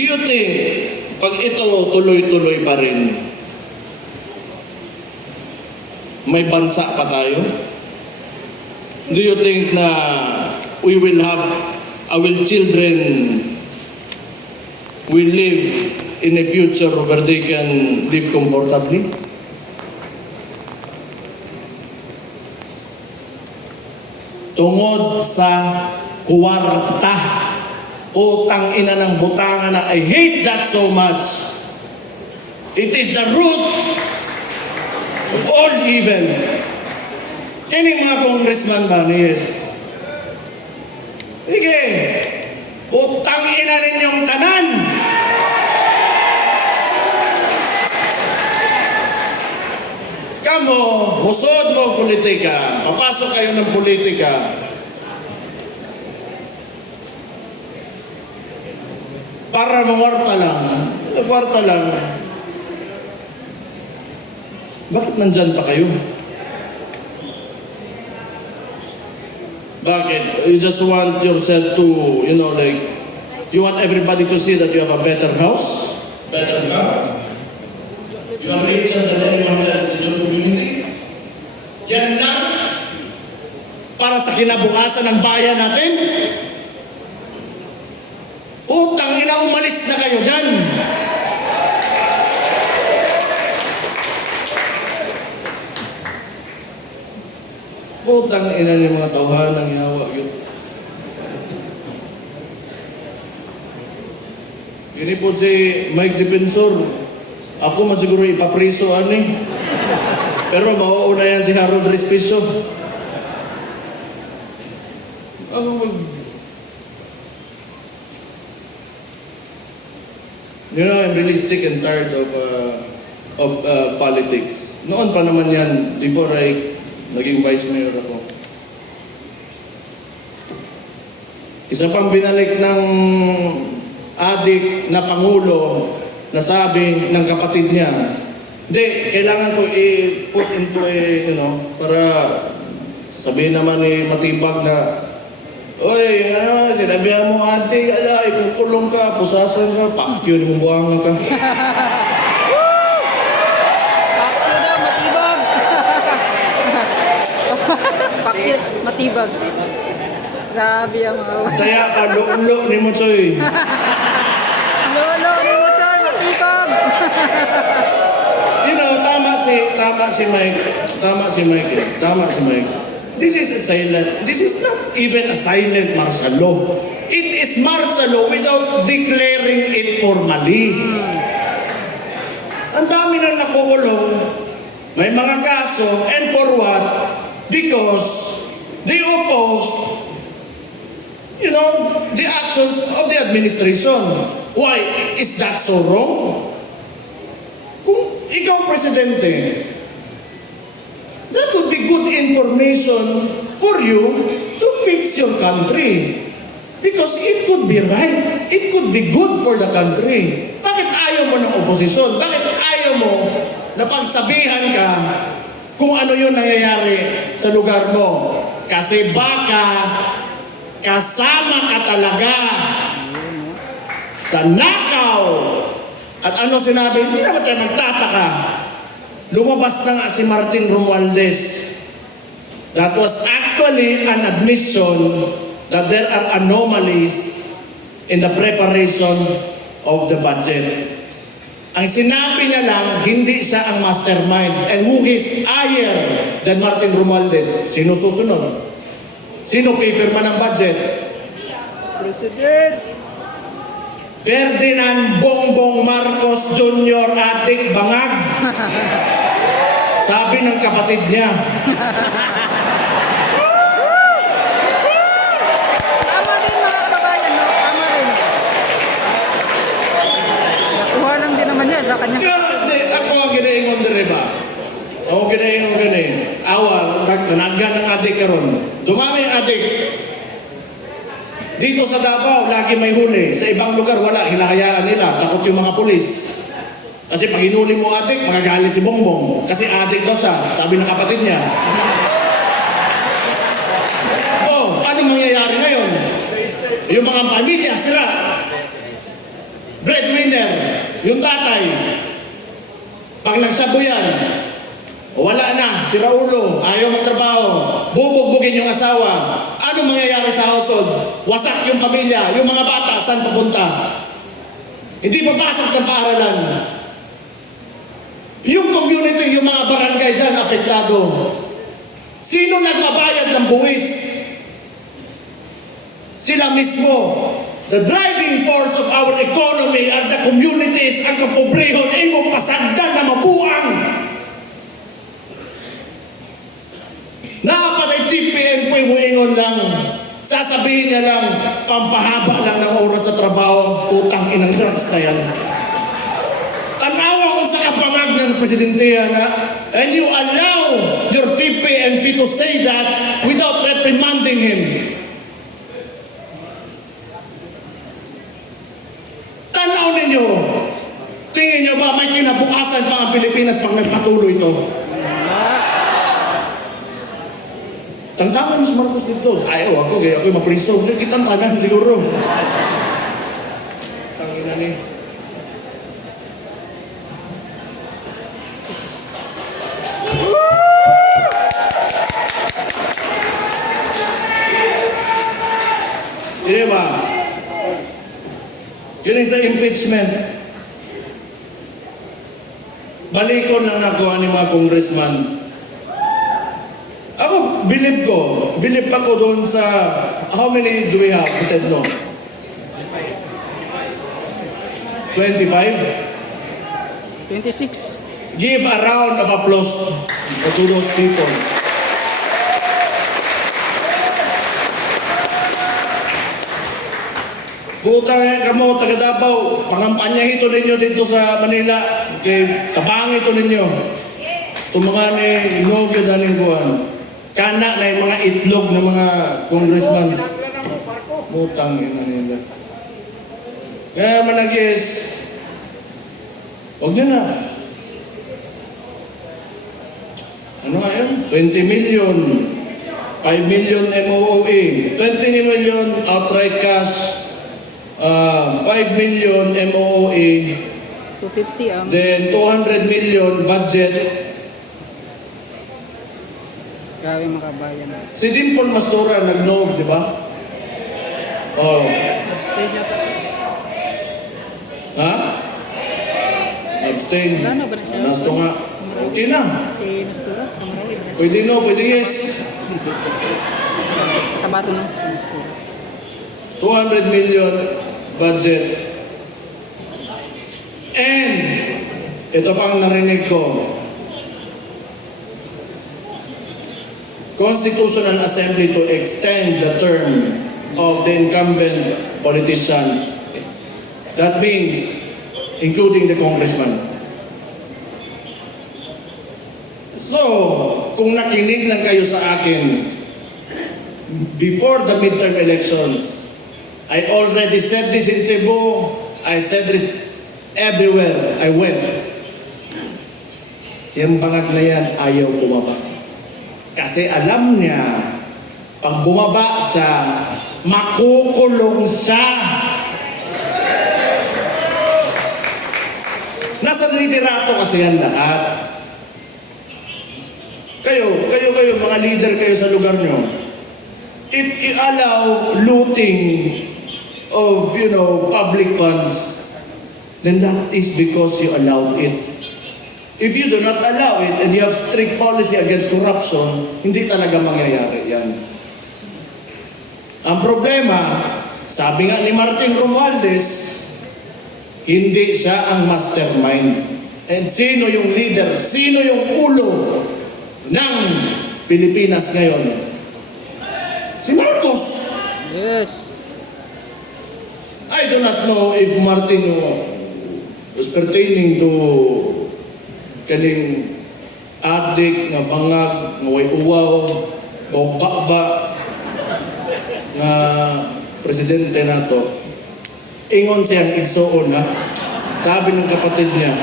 Do you think, pag ito tuloy-tuloy pa rin, may bansa pa tayo? Do you think na we will have our children will live in a future where they can live comfortably? Tungod sa kuwarta, utang ina ng butangan na I hate that so much. It is the root of all evil. Kining mga congressman ba niyes? Sige, utang ina ninyong tanan. Kamo, musod mo politika, papasok kayo ng politika. Para mangwarta lang, nagwarta lang. Bakit nandyan pa kayo? Bakit? You just want yourself to, you know, like, you want everybody to see that you have a better house, better car, you are richer than anyone else in your community. Yan lang para sa kinabukasan ng bayan natin. Utang ina, umalis na kayo dyan. Utang ina ng mga tawhanang yawa yun. Yun po si Mike Defensor. Ako man siguro ipapriso ani. Pero mauuna yan si Harold Respicio. You know, I'm really sick and tired of politics. Noon pa naman yan, before I naging vice mayor ako. Isa pang binalik ng adik na pangulo na sabi ng kapatid niya, hindi, kailangan ko i-put into you know, para sabihin naman ni Matibag na, oy, ano, sinabihan mo ate, ala, ipukulong ka, pusasan ka, pakyo, di mo buwangan ka. Pakyo daw, Matibag. Pakyo, Matibag. Grabe ang mga... Saya ka, lulo ni mo, Choy. Lolo, ni mo, Choy, Matibag. You know, tama si Mike. This is not even a silent martial law. It is martial law without declaring it formally. Ang dami na nakukulong, may mga kaso, and for what? Because they opposed, you know, the actions of the administration. Why? Is that so wrong? Kung ikaw presidente, that would be good information for you to fix your country. Because it could be right. It could be good for the country. Bakit ayaw mo ng oposisyon? Bakit ayaw mo na pagsabihan ka kung ano yung nangyayari sa lugar mo? Kasi baka kasama ka talaga sa nakaw. At ano sinabi? Hindi naman tayo magtataka. Lumabas na nga si Martin Romualdez. That was actually an admission that there are anomalies in the preparation of the budget. Ang sinabi niya lang, hindi siya ang mastermind. And who is higher than Martin Romualdez? Sino susunod? Sino paperman ng budget? President. Ferdinand Bongbong Marcos Jr. Atik Bangag. Sabi ng kapatid niya. Tama din mga kababayan, no? Tama rin. Nakuha lang din naman niya sa kanya. Ako ang ginaingon din ba? Ako ginaingon ganin. Awa, nanagyan ng adik karon. Dumami ang adik. Dito sa Davao, lagi may huli. Sa ibang lugar, wala. Hinahayaan nila. Takot yung mga pulis. Kasi pag hinuli mo adik, magagalit si Bongbong. Kasi adik daw siya, sabi ng kapatid niya. Oh, anong mangyayari ngayon? Yung mga pamilya, sila. breadwinner, yung tatay, pag nagsabo yan, wala na, si Raulo, ayaw magtrabaho, bubugbugin yung asawa, ano mangyayari sa household? Wasak yung pamilya, yung mga bata, saan pupunta? Hindi papasok ng paaralan. Yung community, yung mga barangay dyan, apektado. Sino nagbabayad ng buwis? Sila mismo. The driving force of our economy are the communities ang kapobrehon ay mo pasagdan na mabuang. Nakapatay GPN po yung ingon lang. Sasabihin niya lang, pampahaba lang ng oras sa trabaho, utang inang drugs na yan. Tanawa ko sa kapangag ng presidente na, and you allow your GPNP to say that without reprimanding him. Tanaw ninyo, tingin nyo ba may kinabukasan pa ang Pilipinas pag nagpatuloy ito? Tangtangan mo si Marcos dito. Ayaw ako, kaya ako'y mapriso. Kitang tanan siguro. Tangina ni. Hindi ba? Yun sa impeachment. Balikon lang nakuha ni mga congressman. Ako, believe ako doon sa, how many do we have? He said no. 25? $26. Give a round of applause to those people. Buta kamo, taga Davao, pangampanya ito ninyo dito sa Manila. Okay, tabang ito ninyo. Tumanga ni Inogyo daling buwan. Kana na yung mga itlog ng mga congressman. Mutang ina nila. Kaya managis, huwag nyo na. Ano nga yun? 20 million. 5 million MOOE. 20 million outright cash. 5 million MOOE. 250 ang Then 200 million budget. grabe makabayan. Si Dimple Mastura nag-no, di ba? Oh. Abstain na to. Ha? Abstain. Wala na ba na siya? Nasto nga. Okay na. Si Mastura sa Marawi. Pwede no, pwede yes. Tabato no si Mastura. 200 million budget. And, ito pang narinig ko. Constitutional Assembly to extend the term of the incumbent politicians. That means, including the congressman. So, kung nakinig lang kayo sa akin, before the midterm elections, I already said this in Cebu, I said this everywhere I went. Yung bangag na yan, ayaw bumaba. Kasi alam niya, pag bumaba siya, makukulong siya. Nasa liderato kasi yan lahat. Kayo, mga leader kayo sa lugar nyo. If you allow looting of, public funds, then that is because you allowed it. If you do not allow it and you have strict policy against corruption, hindi talaga mangyayari yan. Ang problema, sabi nga ni Martin Romualdez, hindi siya ang mastermind. And sino yung leader? Sino yung ulo ng Pilipinas ngayon? Si Marcos. Yes. I do not know if Martin was pertaining to kaning adik nga bangag, nga way uwaw, o ba nga presidente nato. Ingon siyang igsoon ha. Sabi ng kapatid niya.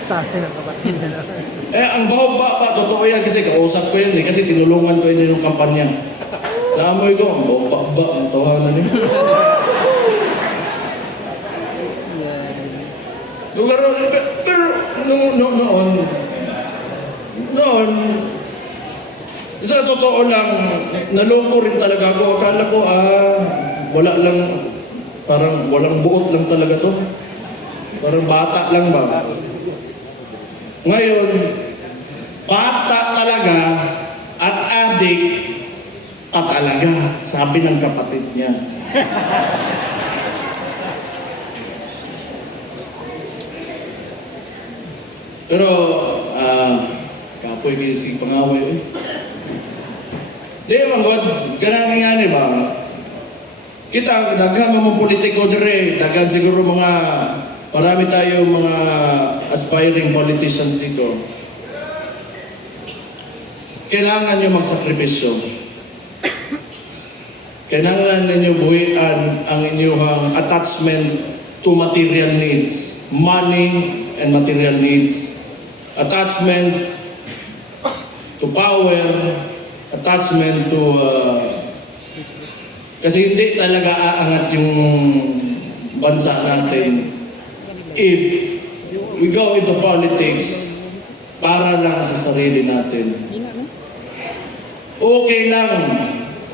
Sabi ng kapatid na lang. Ang bawba pa, totoo yan kasi kausap ko yan eh, kasi tinulungan ko yun yung kampanya. Naamoy ko, ang bawba, ang tawanan niya. Lugar pero noon, sa totoo lang, naloko rin talaga ako. Akala ko, wala lang, parang walang buot lang talaga to. Parang bata lang ba? Ngayon, bata talaga at adik pa talaga, sabi ng kapatid niya. Pero, kapoy bisig pangaway eh. Di man God, ganang nga ni ba? Kita, daghan mga politiko dire, daghan siguro marami tayo mga aspiring politicians dito. Kailangan nyo magsakripisyo. Kailangan ninyo buhian ang inyong attachment to material needs. Money and material needs. Attachment to power, attachment to kasi hindi talaga aangat yung bansa natin if we go into politics para lang sa sarili natin. Okay lang.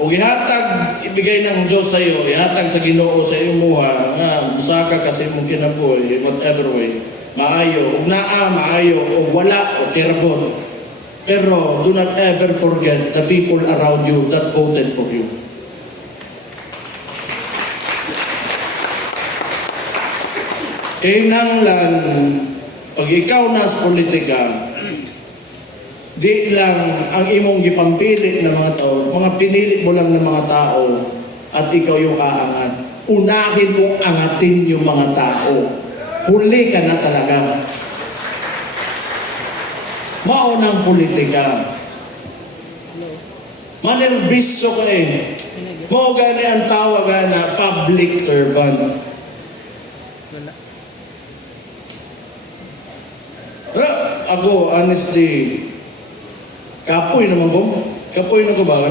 O gihatag, ibigay ng Diyos sa iyo, ihatag sa Ginoo sa iyong buha, musaka kasi mong kinabuhi, whatever way. Maayo, o maayo, o wala, o kirabot. Pero do not ever forget the people around you that voted for you. Kinanglan, pag ikaw na sa politika, di lang ang imong gipampili ng mga tao, mga pinili mo lang ng mga tao at ikaw yung aangat. Unahin mong angatin yung mga tao. Huli ka na talaga. Maunang politika. Manerbisyo ka eh. Mo gani ang tawag na public servant. Ako, honestly, kapoy naman ko. Kapoy na ko ba?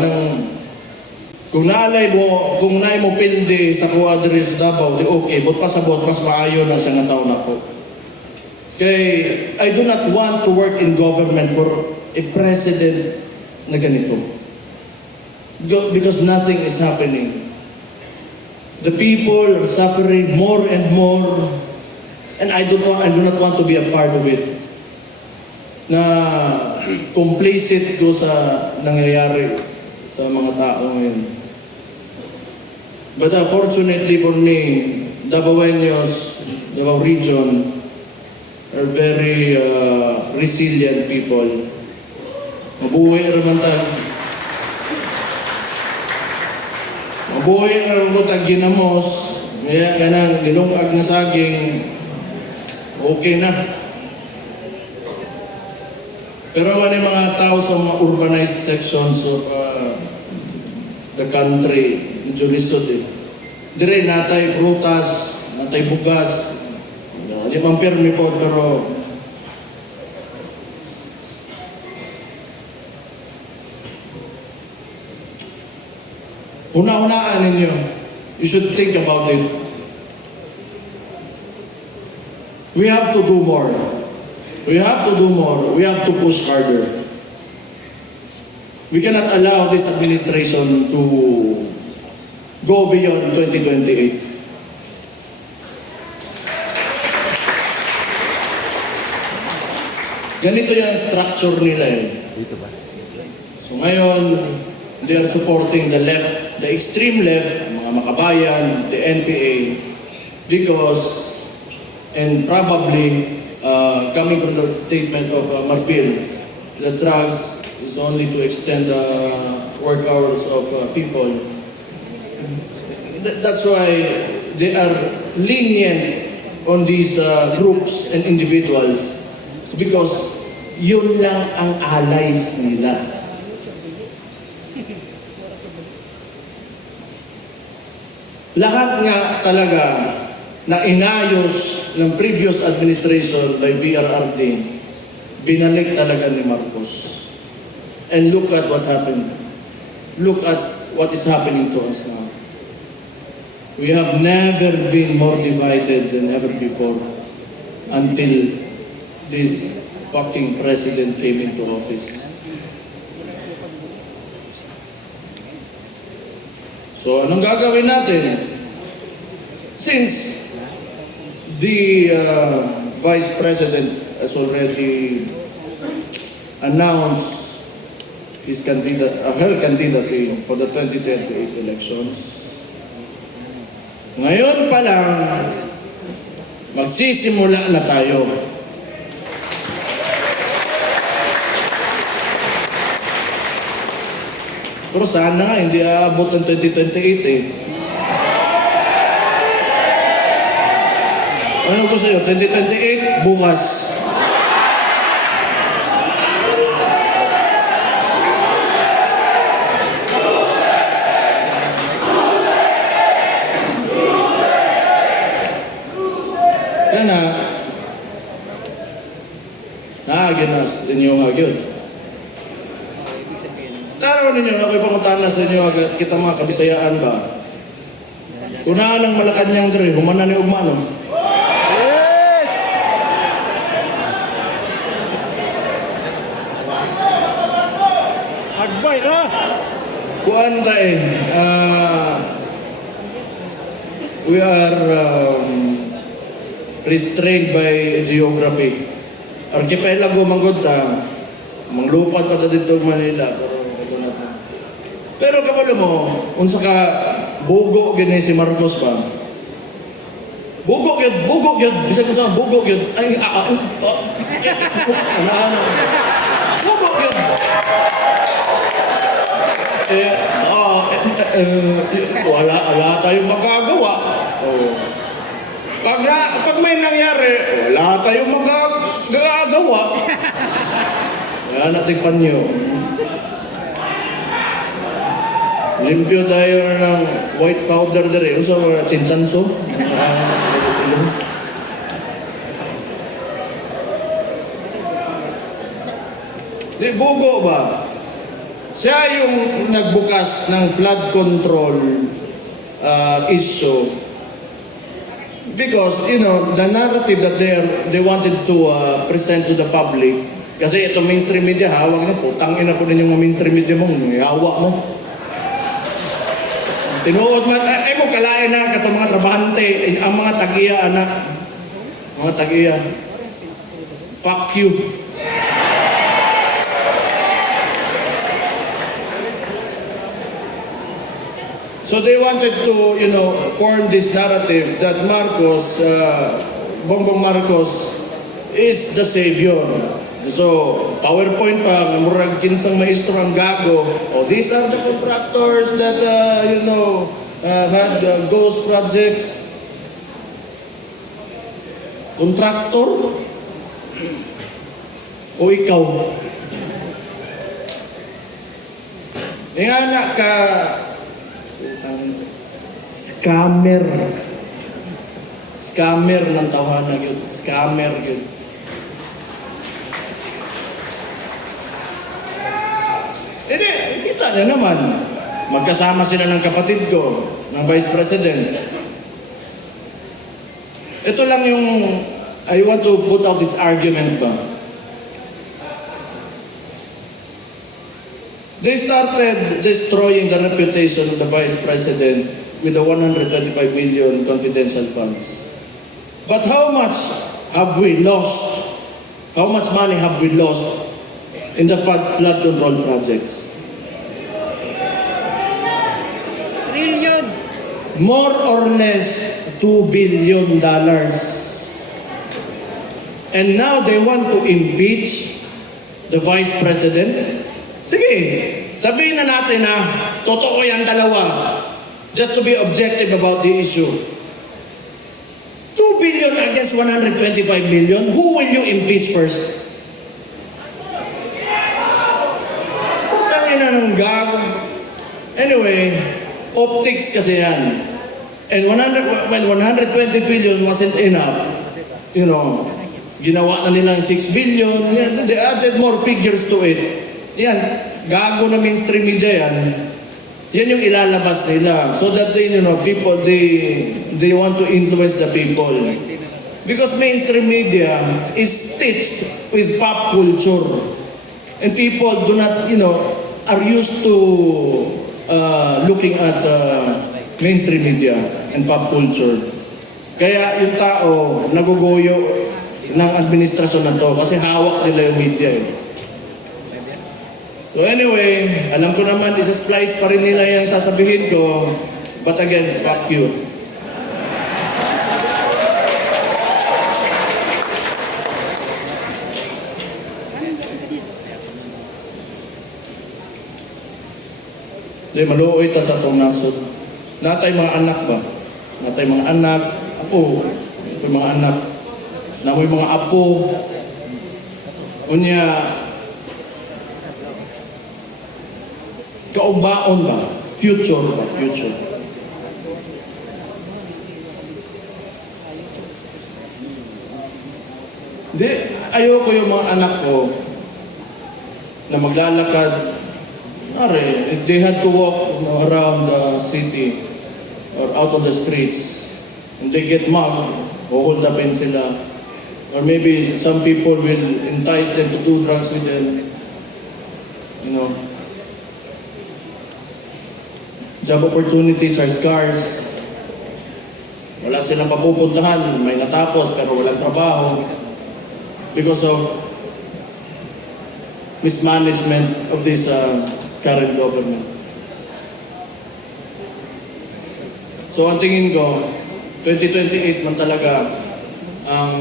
Kung naalay mo pildi sa kuadris Davao, di okay. But pasabot, pas maayo na sa nga taon ako. Kay, I do not want to work in government for a president na ganito. Because nothing is happening. The people are suffering more and more. And I do not want to be a part of it. Na complicit ko sa nangyayari sa mga tao ngayon. But unfortunately for me, Davaoenos, Davao region, are very resilient people. Mabuhay raman tayo. Mabuhay raman mo tag ginamos. Kaya ganang gilungag na saging, okay na. Pero may mga tao sa mga urbanized sections of the country, medyo lisod eh. Dire, natay prutas, natay bugas, di man permi po, pero una-unaan ninyo, you should think about it. We have to do more. We have to do more. We have to push harder. We cannot allow this administration to go beyond 2028. Ganito yung structure nila eh. Dito ba? So ngayon, they are supporting the left, the extreme left, mga makabayan, the NPA, because, and probably, coming from the statement of Marbil, the drugs is only to extend the work hours of people. That's why they are lenient on these groups and individuals because yun lang ang allies nila. Lahat nga talaga na inayos ng previous administration by BRRD, binalik talaga ni Marcos. And look at what happened. Look at what is happening to us now. We have never been more divided than ever before. until this fucking president came into office. So, anong gagawin natin? Since the Vice President has already announced his her candidacy for the 2028 elections, ngayon pa lang, magsisimula na tayo. Pero sana nga, hindi aabot ng 2028 eh. Ano ko sa'yo? 2028, bukas. Yan na. Naaginas din yung agyon. Taraw ninyo na ako'y pangutan na sa inyo kita mga kabisayaan ba? Kunaan ng Malacanang diri, humanan ni Ugmano. Yes! Agbay na! Kuan tayo, we are restrained by geography. Archipelago manggod ta, manglupad pa ta dito Manila, pero kabalo mo, unsa ka bugo gini si Marcos pa. Bugo gyud, bisag ko sa bugo gyud. Ay, ano. Bugo gyud. Wala tayong magagawa. Pag may nangyari, wala tayong magagawa. Kaya natin panyo. Limpyo tayo ng white powder dere. Usa mo chinsanso. Di bugo ba? Siya yung nagbukas ng flood control issue. Because, you know, the narrative that they wanted to present to the public, kasi ito mainstream media, hawak na po, tangin na po ninyong mga mainstream media mo, hawak mo. Tinuod man, ay mo kalain na kato mga trabahante, ang mga tagiya, anak. Mga tagiya. Fuck you. So they wanted to, you know, form this narrative that Marcos, Bongbong Marcos, is the savior. So, PowerPoint pa, murag kinsang maestro ang gago. Oh, these are the contractors that, you know, had ghost projects. Contractor? O ikaw? Nga ka, scammer. Scammer ng tawanan yun. Scammer yun. Hindi, kita niya naman. Magkasama sila ng kapatid ko, ng Vice President. Ito lang yung, I want to put out this argument ba. They started destroying the reputation of the Vice President with the 125 million confidential funds. But how much have we lost? How much money have we lost in the flood control projects? Trillion! More or less $2 billion. And now they want to impeach the Vice President? Sige, sabihin na natin na totoo yan dalawa. Just to be objective about the issue. 2 billion against 125 million, who will you impeach first? Tangina ng gag. Anyway, optics kasi yan. And when 120 billion wasn't enough, you know, ginawa na nilang 6 billion, yan, they added more figures to it. Yan, gago na mainstream media yan. Yan yung ilalabas nila so that they, you know, people, they want to influence the people. Because mainstream media is stitched with pop culture. And people do not, are used to looking at mainstream media and pop culture. Kaya yung tao naguguyo ng administrasyon na to kasi hawak nila yung media eh. So anyway, alam ko naman isa-splice pa rin nila yung sasabihin ko. But again, fuck you. Di maluoy ta sa itong nasod. Natay mga anak ba? Natay mga anak, apo. Natay mga anak. Namoy mga apo. Unya, kaubaon ba? Future ba? Future. Di, ayoko yung mga anak ko na maglalakad. Are, if they had to walk around the city or out on the streets and they get mugged, hold upin sila. Or maybe some people will entice them to do drugs with them. Job opportunities are scarce. Wala silang papupuntahan, may natapos pero walang trabaho because of mismanagement of this current government. So ang tingin ko, 2028 man talaga ang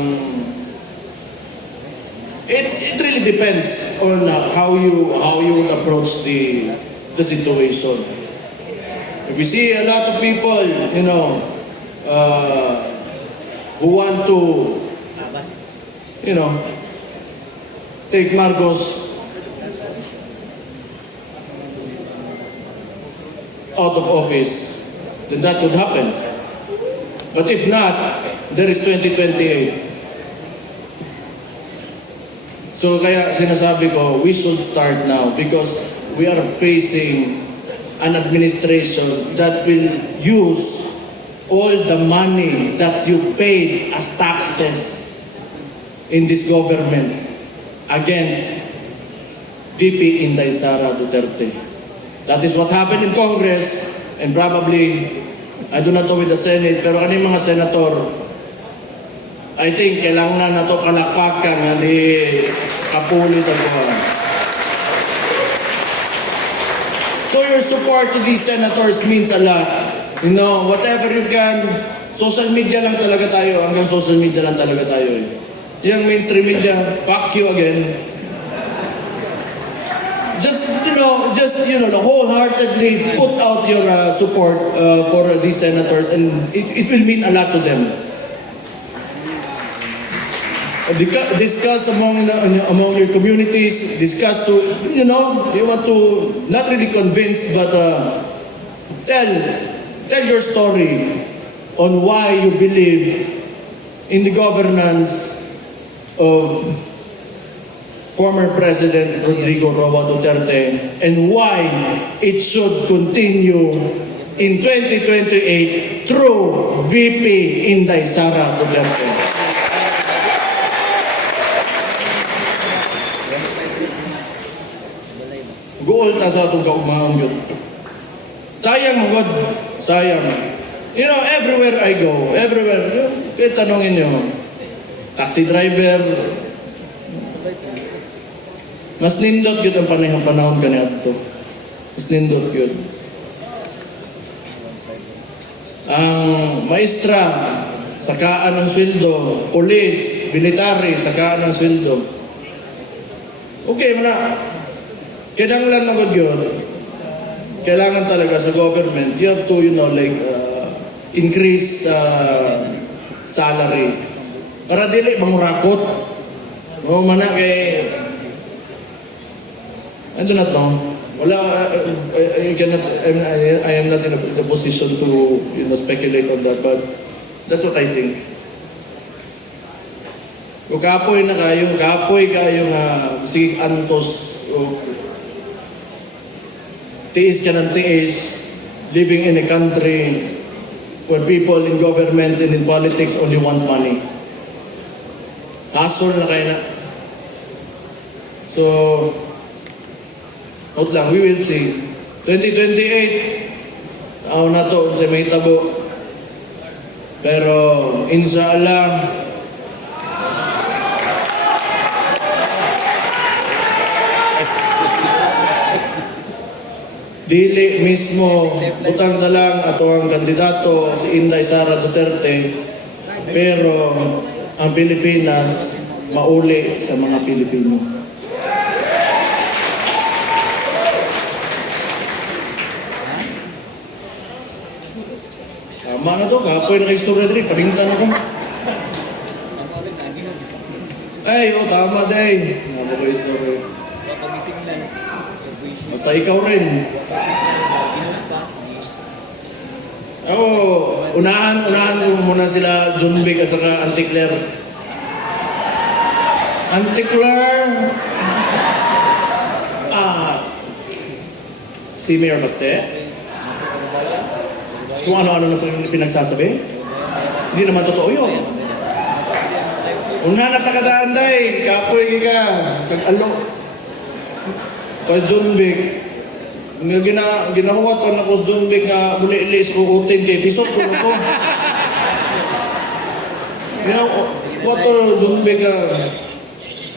it really depends on how you approach the situation. If we see a lot of people, who want to, take Marcos out of office, then that would happen. But if not, there is 2028. So kaya sinasabi ko, we should start now because we are facing an administration that will use all the money that you paid as taxes in this government against VP Inday Sara Duterte. That is what happened in Congress and probably, I do not know with the Senate, pero ano yung mga senator, I think kailangan na ito kalakpakan ni Kapulit at So your support to these senators means a lot. Whatever you can, social media lang talaga tayo, hanggang social media lang talaga tayo. Yung mainstream media, fuck you again. Just wholeheartedly put out your support for these senators and it will mean a lot to them. Discuss among your communities, discuss to, you want to not really convince but tell your story on why you believe in the governance of former President Rodrigo Roa Duterte and why it should continue in 2028 through VP Inday Sara Duterte. Goal ta sa itong kaugmahon yun. Sayang magod. Sayang. Everywhere I go, kaya tanongin nyo, taxi driver, mas nindot yun ang panahon ganyan ito. Mas nindot yun. Ang maestra, sakaan ng sweldo. Police, military, sakaan ng sweldo. Okay, kailangan magod yun. Kailangan talaga sa government, you have to, increase salary. Para dili mangurakot. I do not know. I am not in a position to speculate on that, but that's what I think. Kung kapoy kayo nga sige antos o tiis ka ng tiis, living in a country where people in government and in politics only want money. Hassle na kayo na. So, out lang, we will see. 2028, ako na to sa may tabo. Pero, inshallah, dili mismo utang na lang ato ang kandidato si Inday Sara Duterte, pero ang Pilipinas mauli sa mga Pilipino. Tama na to, kapoy na kay Story Dre, palintan ako. Ay, tama day. Tama kay Story. Pagising na. Basta ikaw rin. Ako, unahan ko muna sila John Vic at saka Auntie Claire. Auntie Claire! Si Mayor Baste? Kung ano-ano na pinagsasabi? Hindi naman totoo yun. Unahan at takadaan day, kapoy ka, kag-alo. Kay John Vic, ginahuwat pa na ko sa John Vic nga muli-ilis ko utin kay pisot ko ko. Ginahuwat pa na John Vic nga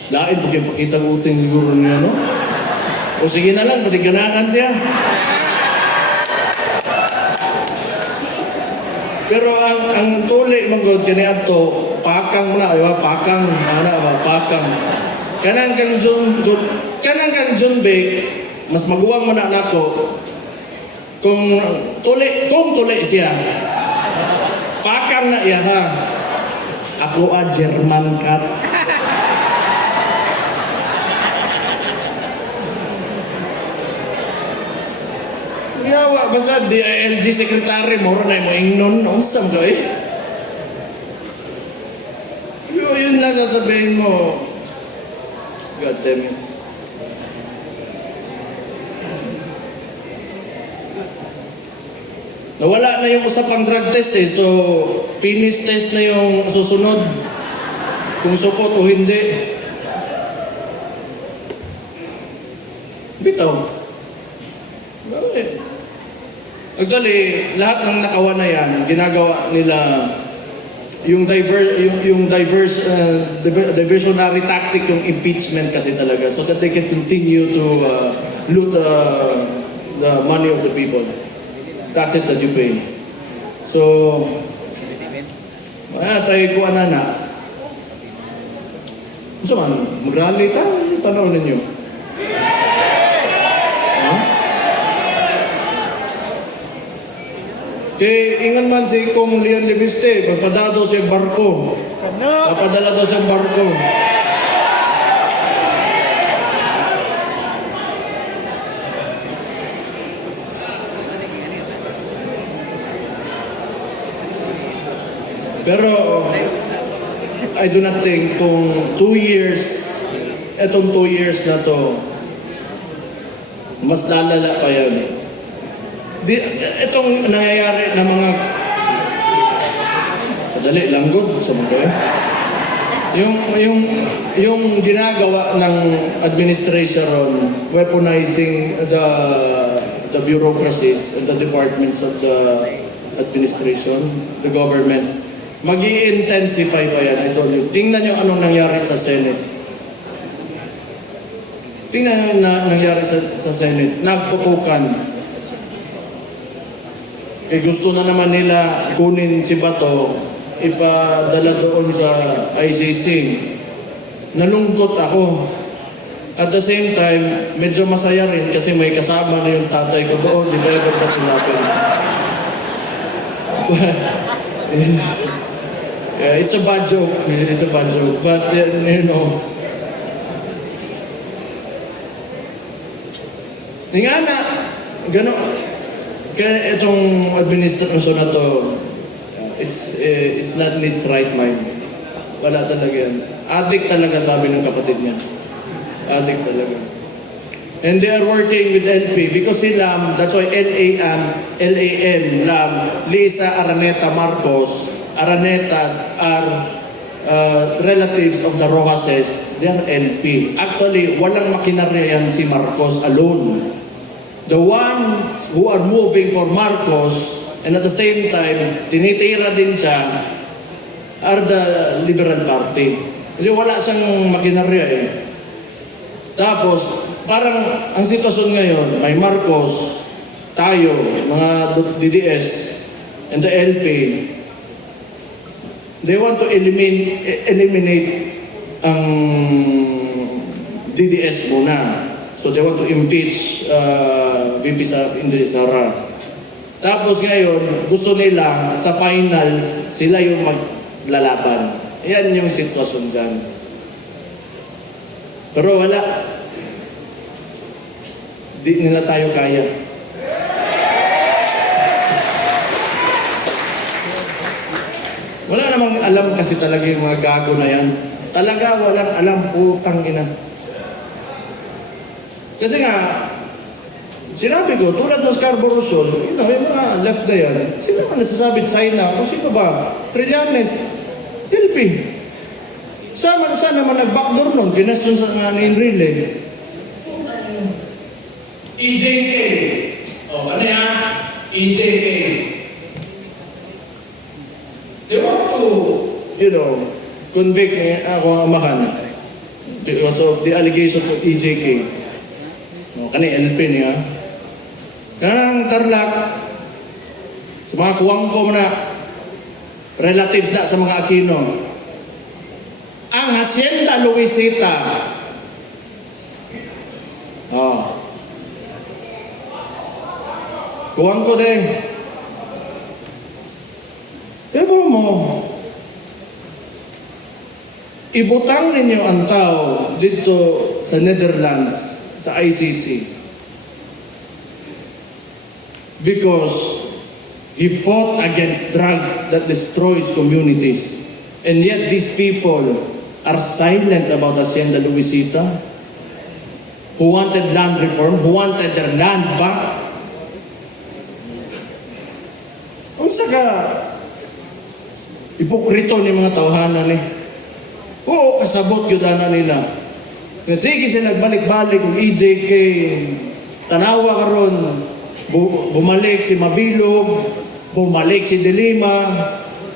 lain pag ipakita ko utin siguro niya, no? O sige na lang, kasi ganakan siya. Pero ang tuli magod kani adto pakang na, ay pakang pakang. Kanang kang John Vic, mas maguwang mo na nako kung tuli siya. Pakang na iya ha. Ako German cat. Yawa basta DILG secretary mo na mo ingnon unsam ka eh. Yun lang sasabihin mo. God damn it. Nawala na yung usapang drug test eh, so penis test na yung susunod. Kung support o hindi. Bitaw. Bakit? Actually, lahat ng nakawa na yan, ginagawa nila yung diversionary tactic, yung impeachment kasi talaga, so that they can continue to loot the money of the people, taxes that you pay. So, tayo ko na. Gusto man, mag-rally tayo, tanaw ninyo. Ingan man si Kong Leon Lebiste, magpadala daw siya barko. Papadala daw siya barko. Pero, I do not think kung 2 years, etong 2 years na to, mas lalala pa yan. Itong nangyayari na mga padali lang good sa mundo eh. Yung ginagawa ng administration weaponizing the bureaucracies and the departments of the administration, the government, mag-i-intensify pa yan. I told you. Tingnan nyo anong nangyari sa Senate. Tingnan nyo na nangyari sa Senate. Nagpupukan. Gusto na naman nila kunin si Bato, ipadala doon sa ICC. Nalungkot ako. At the same time, medyo masaya rin kasi may kasama na yung tatay ko doon. Di ba yung ba't sinapin? Yeah, it's a bad joke. It's a bad joke. But, you know, nga na, gano'n. Kaya itong administrasyon na to, is not in its right mind. Wala talaga yan. Addict talaga, sabi ng kapatid niya. Addict talaga. And they are working with LP because si Lam, that's why Lam, Lisa Araneta Marcos, Aranetas are relatives of the Rojases, they are LP. Actually, walang makinarya yan si Marcos alone. The ones who are moving for Marcos and at the same time, tinitira din siya are the Liberal Party. Kasi wala siyang makinarya eh. Tapos, parang ang sitwasyon ngayon, may Marcos, tayo, mga DDS, and the LP, they want to eliminate ang DDS muna. So they want to impeach VP Inday Sara. Tapos ngayon, gusto nila sa finals, sila yung maglalaban. Yan yung sitwasyon dyan. Pero wala. Di nila tayo kaya. Wala namang alam kasi talaga yung mga gago na yan. Talaga walang alam, putang ina. Kasi nga, sinabi ko, tulad ng Scarborough Shoal, you know, yung mga left na yan, sino naman nasasabi China, kung sino ba? Trillanes, LP. Saan naman nag-backdoor nun? Kinestyon sa nga ni Enrile. EJK. O, ano yan? EJK. They want to, you know, convict ako ang amahan because of the allegations of EJK. O, kani LP niya. Kanang Tarlac, sa mga kuwang ko na relatives na sa mga Aquino, ang Hacienda Luisita, kuwang ko din. Pero mo, ibutang ninyo ang tao dito sa Netherlands, sa ICC. Because he fought against drugs that destroys communities. And yet these people are silent about Hacienda Luisita, who wanted land reform, who wanted their land back. Unsa ka ipokrito ni mga tawhanan ni. Oo, kasabot yun na nila. Sige sila nagbalik-balik ng EJK, tanawa karon, bumalik si Mabilog, bumalik si De Lima,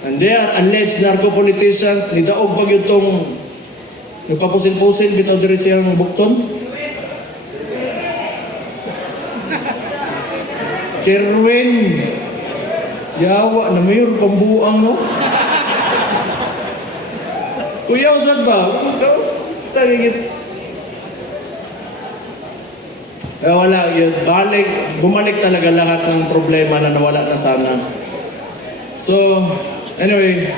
and they are alleged narco-politicians, nidaog pag yun tong nagpapusil-pusil, bitaw diri siyang bukton. Kerwin, yawa na mayroon pambuang mo. Kuya, usad ba? Tagigit. Wala yun. Bumalik talaga lahat ng problema na nawala na sana. So, anyway,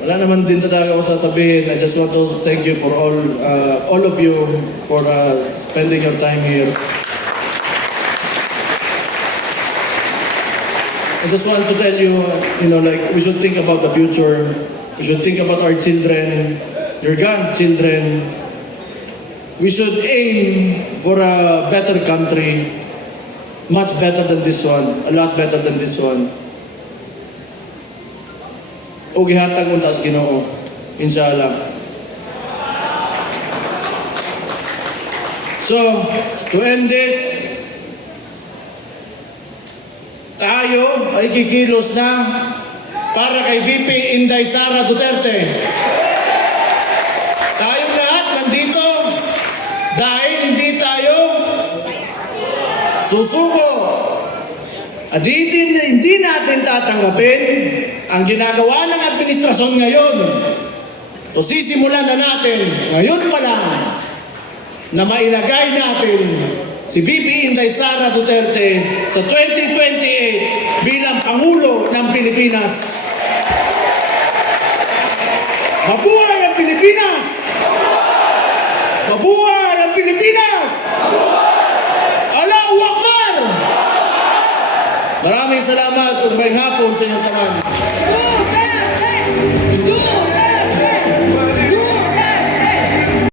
wala naman din talaga ako sasabihin. I just want to thank you for all of you for spending your time here. I just want to tell you, like, we should think about the future. We should think about our children, your grandchildren. We should aim for a better country, much better than this one, a lot better than this one. O gihatag unta sa Ginoo, inshallah. So, to end this, tayo ay kikilos na para kay VP Inday Sara Duterte. Tayong lahat nandito dahil hindi tayo susuko. At hindi natin tatanggapin ang ginagawa ng administrasyon ngayon. So sisimulan na natin ngayon pa lang na mailagay natin si VP Inday Sara Duterte sa 2028 bilang Pangulo ng Pilipinas. Mabuhay ang Pilipinas! Mabuhay ang Pilipinas! Allahu Akbar! Maraming salamat at may hapon sa inyong tanan.